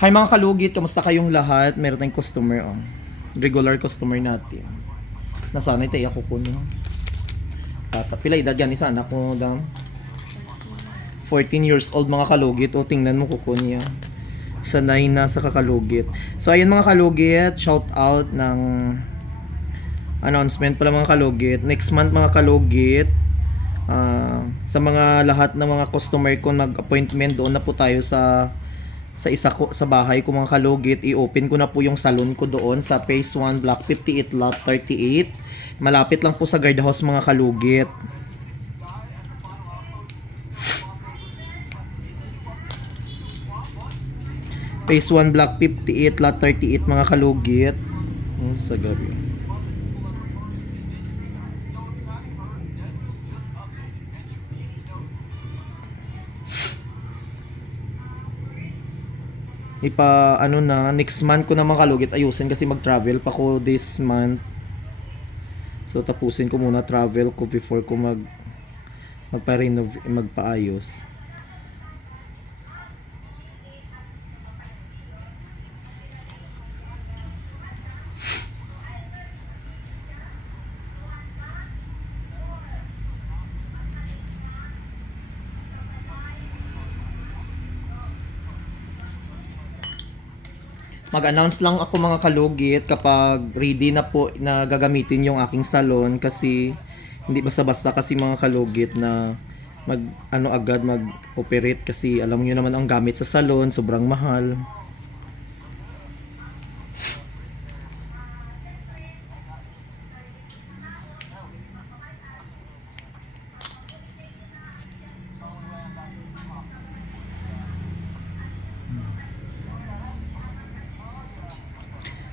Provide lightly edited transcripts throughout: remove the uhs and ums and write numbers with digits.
Hi mga kalugit, kamusta kayong lahat? Meron tayong customer, oh. Regular customer natin. Nasanay tayo ako kuno. Pila edad yan, isa anak ko dam. 14 years old mga kalugit, o tingnan mo kuko niya. Sanay na sa kakalugit. So ayun mga kalugit, shout out ng announcement pala mga kalugit. Next month mga kalugit, sa mga lahat ng mga customer ko nag-appointment, doon na po tayo sa isa ko sa bahay ko mga kalugit. I-open ko na po yung salon ko doon sa Phase 1 Block 58 Lot 38. Malapit lang po sa guardhouse mga kalugit. Phase 1 Block 58 Lot 38 mga kalugit. Sa gabi. Ano na, next month ko naman kalugit ayusin kasi mag-travel pa ko this month. So tapusin ko muna travel ko before ko magpaayos. Mag-announce lang ako mga kalugit kapag ready na po na gagamitin yung aking salon, kasi hindi basta-basta kasi mga kalugit na agad mag-operate, kasi alam niyo naman ang gamit sa salon sobrang mahal.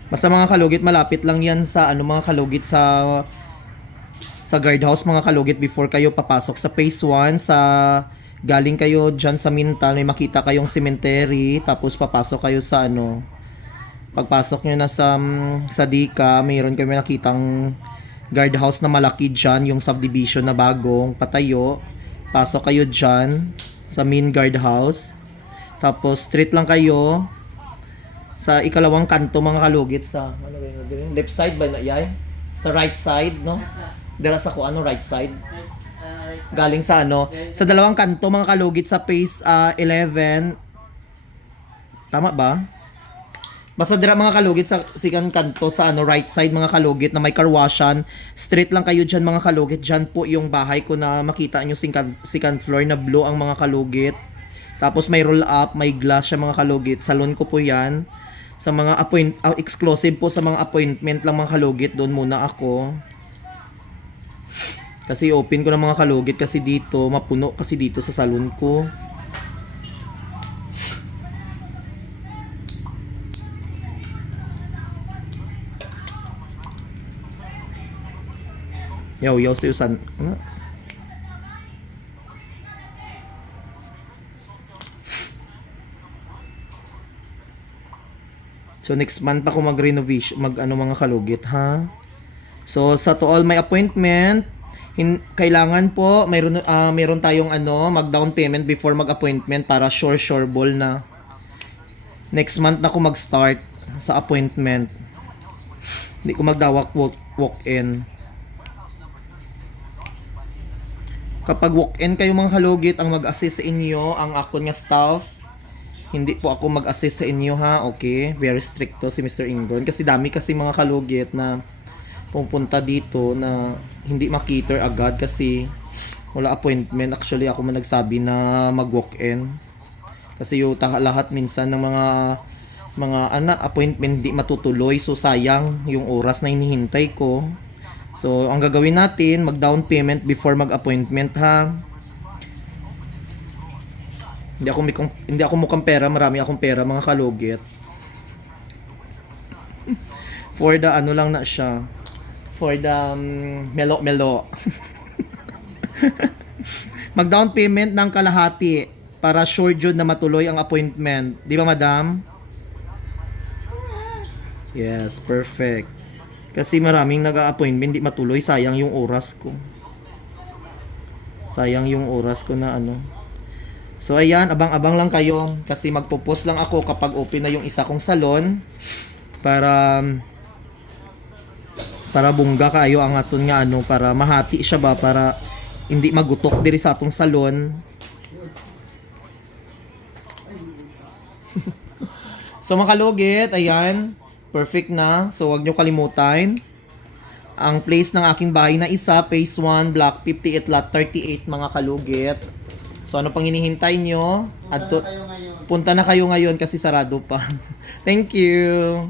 Basta mga kalugit, malapit lang yan sa mga kalugit sa guardhouse mga kalugit. Before kayo papasok sa Phase 1, galing kayo dyan sa Mintal, may makita kayong cemetery, tapos papasok kayo sa pagpasok nyo na sa Dika, mayroon kayo nakitang guardhouse na malaki dyan, yung subdivision na bagong patayo. Pasok kayo dyan sa main guardhouse, tapos straight lang kayo sa ikalawang kanto mga kalugit, sa left side ba na yay? Sa right side, no? Dira sa right side. Galing sa sa dalawang kanto mga kalugit sa Phase 11. Tama ba? Basta dira mga kalugit sa second kanto sa right side mga kalugit na may carwashan. Straight lang kayo diyan mga kalugit. Diyan po yung bahay ko na makita nyo second floor na blue ang mga kalugit. Tapos may roll up, may glass siya mga kalugit. Salon ko po 'yan. Sa mga exclusive po sa mga appointment lang mga kalugit, doon muna ako. Kasi open ko na mga kalugit kasi dito, mapuno kasi dito sa salon ko. Yaw sa usan. So next month pa ako mag-renovation, mga kalugit, ha. So sa to all my appointment, kailangan po mayroon tayong mag-down payment before mag-appointment para sure ball na next month na ako mag-start sa appointment. Hindi ko walk-in. Kapag walk-in kayo mga kalugit, ang mag-assist sa inyo ang ako nga staff. Hindi po ako mag-assist sa inyo, ha, okay? Very strict to si Mr. Ingron. Kasi dami kasi mga kalugit na pupunta dito na hindi makiter agad kasi wala appointment. Actually, ako man nagsabi na mag-walk-in. Kasi yung lahat minsan ng mga appointment hindi matutuloy. So, sayang yung oras na hinihintay ko. So, ang gagawin natin, mag-down payment before mag-appointment, ha? Hindi ako mukhang pera, marami akong pera mga kalugit. For the lang na siya. For the melo. Mag-down payment ng kalahati para sure jud na matuloy ang appointment. Di ba, madam? Yes, perfect. Kasi maraming nag-a-appointment di matuloy, sayang yung oras ko. Sayang yung oras ko na So ayan, abang-abang lang kayo kasi magpo-post lang ako kapag open na yung isa kong salon para bungga kayo ang aton nga ano, para mahati siya ba, para hindi magutok diri sa atong salon. So mga kalugit, ayan, perfect na. So wag nyo kalimutan ang place ng aking bahay na isa, Phase 1, Block 58, Lot 38, mga kalugit. So ano pang hinihintay nyo? Punta na kayo ngayon kasi sarado pa. Thank you!